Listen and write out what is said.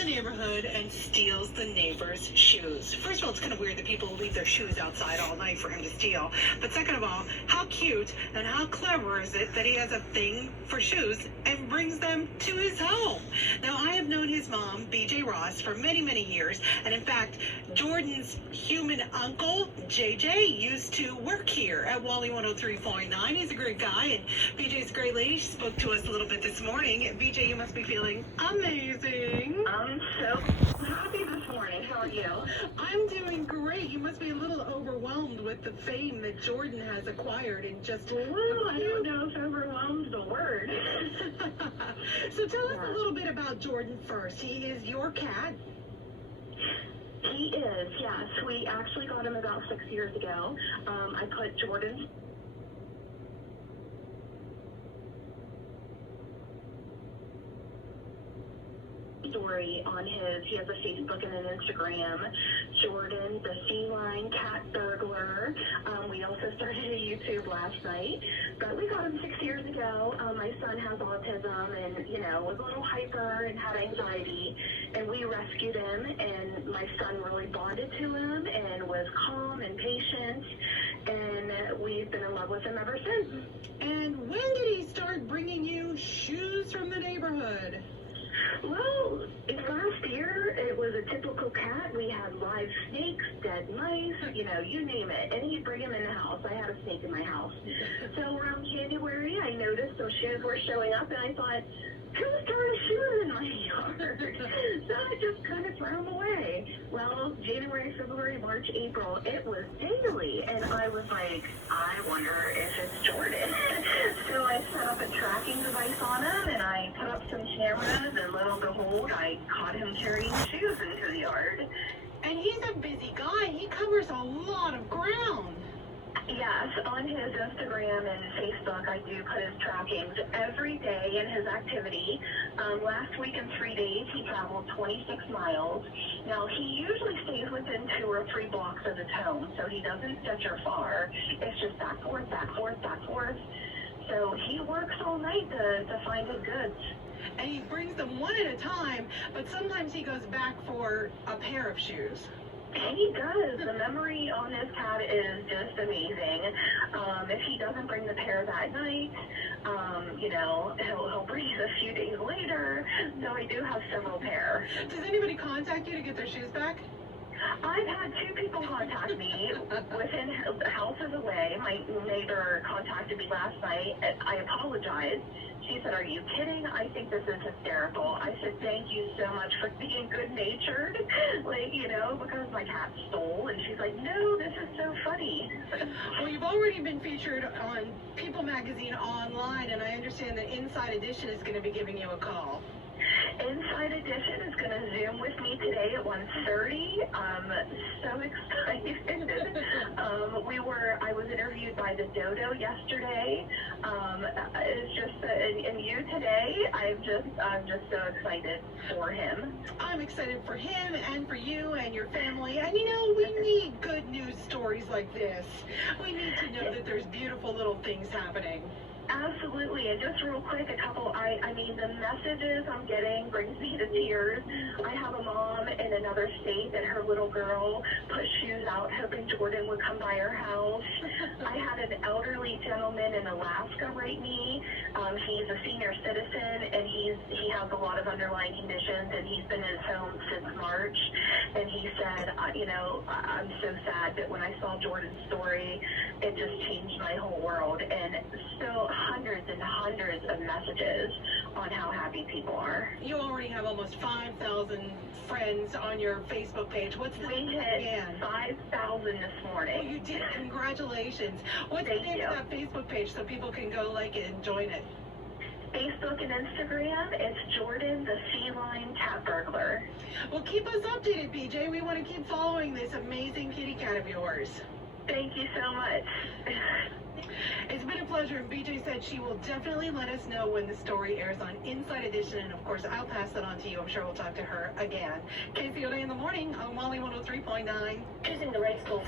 the neighborhood and steals the neighbor's shoes. First of all, it's kind of weird that people leave their shoes outside all night for him to steal. But second of all, how cute and how clever is it that he has a thing for shoes and brings them to his home? Now, I have known his mom, BJ Ross, for many, many years. And in fact, Jordan's human uncle, JJ, used to work here at Wally 103.9. He's a great guy, and BJ's a great lady. She spoke to us a little bit this morning. BJ, you must be feeling amazing. I'm so happy this morning. How are you? I'm doing great. You must be a little overwhelmed with the fame that Jordan has acquired in just Well, I don't know if overwhelmed's the word. So tell us a little bit about Jordan first. He is your cat. He is, yes. We actually got him about 6 years ago. I put Jordan's story on he has a Facebook and an Instagram, Jordan the feline cat burglar. We also started a YouTube last night, but we got him 6 years ago. My son has autism and, was a little hyper and had anxiety, and we rescued him, and my son really bonded to him and was calm and patient, and we've been in love with him ever since. And when did he start bringing you shoes from the neighborhood? Well, last year, it was a typical cat. We had live snakes, dead mice, you name it. And he'd bring them in the house. I had a snake in my house. So around January, I noticed those shoes were showing up, and I thought, who's throwing shoes in my yard? So I just kind of threw them away. Well, January, February, March, April, it was daily. And I was like, I wonder if it's Jordan. So I set up a tracking device on him, and I put up some cameras, and lo and behold, I caught him carrying shoes into the yard. And he's a busy guy. He covers a lot of ground. Yes, on his Instagram and Facebook, I do put his trackings every day in his activity. Last week in 3 days, he traveled 26 miles. Now, he usually stays within 2 or 3 blocks of his home, so he doesn't venture far. It's just back, forth, back, forth, back, forth. So he works all night to find his goods. And he brings them one at a time, but sometimes he goes back for a pair of shoes. He does. The memory on this cat is just amazing. If he doesn't bring the pair that night, he'll bring it a few days later. So I do have several pairs. Does anybody contact you to get their shoes back? I've had 2 people contact me within houses away. My neighbor contacted me last night. I apologized. She said, "Are you kidding? I think this is hysterical." I said, "Thank you so much for being good-natured, because my cat stole." And she's like, "No, this is so funny." Well, you've already been featured on People Magazine online, and I understand that Inside Edition is going to be giving you a call. Inside Edition is going to Zoom with me today at 1:30. I'm so excited. I was interviewed by the Dodo yesterday. It's just, and you today, I'm just so excited for him. I'm excited for him and for you and your family. And we need good news stories like this. We need to know that there's beautiful little things happening. Absolutely, and just real quick, the messages I'm getting brings me to tears. I have a mom in another state that her little girl put shoes out hoping Jordan would come by her house. I had an elderly gentleman in Alaska write me. He's a senior citizen, and he has a lot of underlying conditions, and he's been in his home since March. And he said, I'm so sad that when I saw Jordan's story, it just changed my whole world. And so hundreds and hundreds of messages on how happy people are. You already have almost 5,000 friends on your Facebook page. What's the name? We hit 5,000 this morning. Oh, you did? Congratulations. What's the name of that Facebook page so people can go like it and join it? Facebook and Instagram, it's Jordan the feline cat burglar. Well, keep us updated, BJ. We want to keep following this amazing kitty cat of yours. Thank you so much. It's been a pleasure, and BJ said she will definitely let us know when the story airs on Inside Edition, and of course, I'll pass that on to you. I'm sure we'll talk to her again. KCO Day in the Morning on Wally 103.9. Choosing the right school.